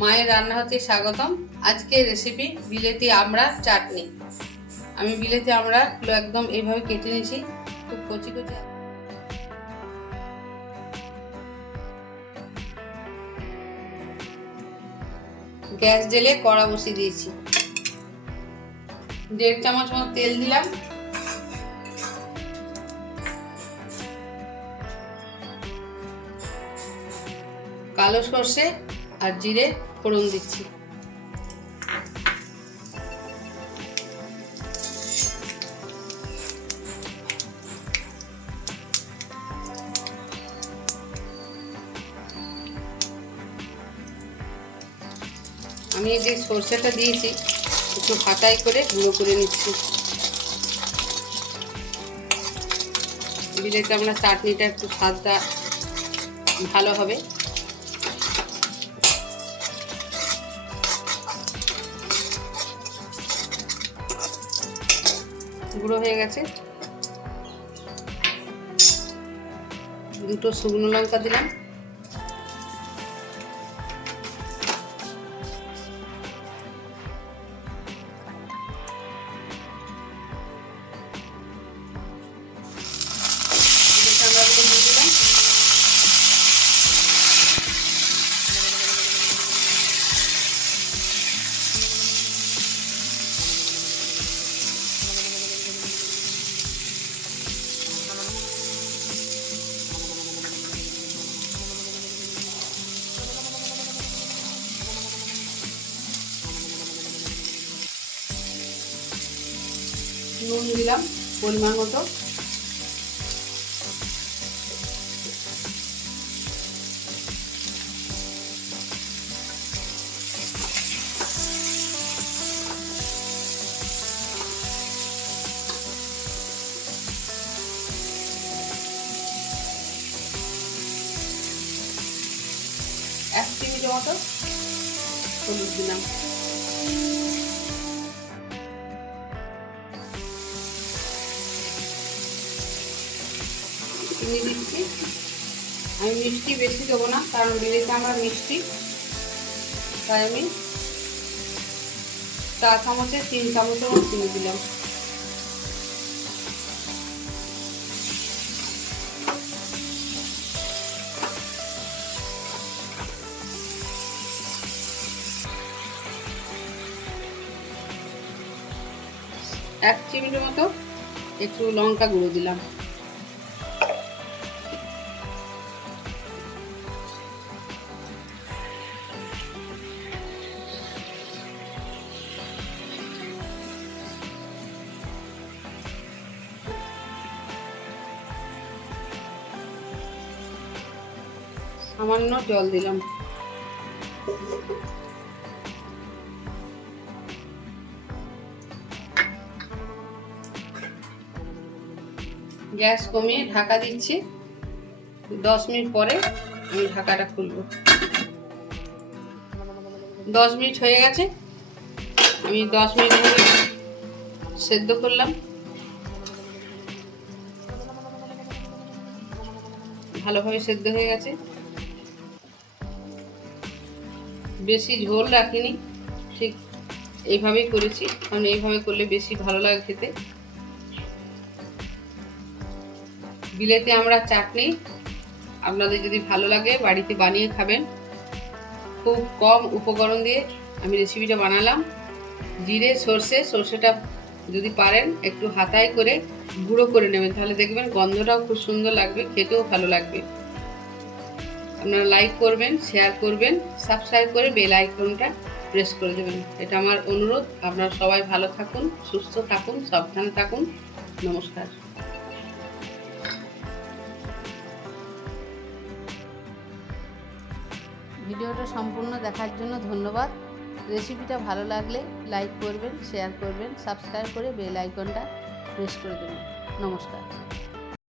মায়ের রান্নাঘরে স্বাগতম। আজকের রেসিপি বিলেতি আমড়ার চাটনি। আমি বিলেতি আমড়াগুলো একদম এইভাবে কেটে নিয়েছি, খুব কচি কচি। গ্যাস জ্বেলে কড়া বসিয়ে দিয়েছি। 1.5 চামচ মতো তেল দিলাম। কালো সর্ষে আর জিরে ফোড়ন দিচ্ছি। আমি যে সর্ষেটা দিয়েছি একটু ফাটাই করে গুঁড়ো করে নিচ্ছি। বিলেতি আমরা চাটনিটা একটু স্বাদটা ভালো হবে। গুঁড়ো হয়ে গেছে। 2টো শুকনো লঙ্কা দিলাম। নুন দিলাম পরিমাণ মতো। এক চিমটি মতো হলুদ দিলাম। চিনি দিচ্ছি। আমি মিষ্টি বেশি দেবো না, কারণ বিলেতি আমার মিষ্টি, তাই আমি 4 চামচে 3 চামচের মতো চিনি দিলাম। এক চিমটি মতো একটু লঙ্কা গুঁড়ো দিলাম। সামান্য জল দিলাম। গ্যাস কমিয়ে ঢাকা দিচ্ছি। 10 মিনিট পরে আমি ঢাকাটা খুলব। 10 মিনিট হয়ে গেছে। আমি 10 মিনিট ধরে সেদ্ধ করলাম। ভালোভাবে সেদ্ধ হয়ে গেছে। বেশি ঝোল রাখিনি, ঠিক এইভাবেই করেছি, কারণ এইভাবে করলে বেশি ভালো লাগে খেতে। বিলেতি আমড়ার চাটনি আপনাদের যদি ভালো লাগে বাড়িতে বানিয়ে খাবেন। খুব কম উপকরণ দিয়ে আমি রেসিপিটা বানালাম। জিরে সর্ষেটা যদি পারেন একটু হাতায় করে গুঁড়ো করে নেবেন, তাহলে দেখবেন গন্ধটাও খুব সুন্দর লাগবে, খেতেও ভালো লাগবে। আপনারা লাইক করবেন, শেয়ার করবেন, সাবস্ক্রাইব করে বেল আইকনটা প্রেস করে দেবেন। এটা আমার অনুরোধ। আপনারা সবাই ভালো থাকুন, সুস্থ থাকুন, সাবধানে থাকুন। নমস্কার। ভিডিওটা সম্পূর্ণ দেখার জন্য ধন্যবাদ। রেসিপিটা ভালো লাগলে লাইক করবেন, শেয়ার করবেন, সাবস্ক্রাইব করে বেল আইকনটা প্রেস করে দেবেন। নমস্কার।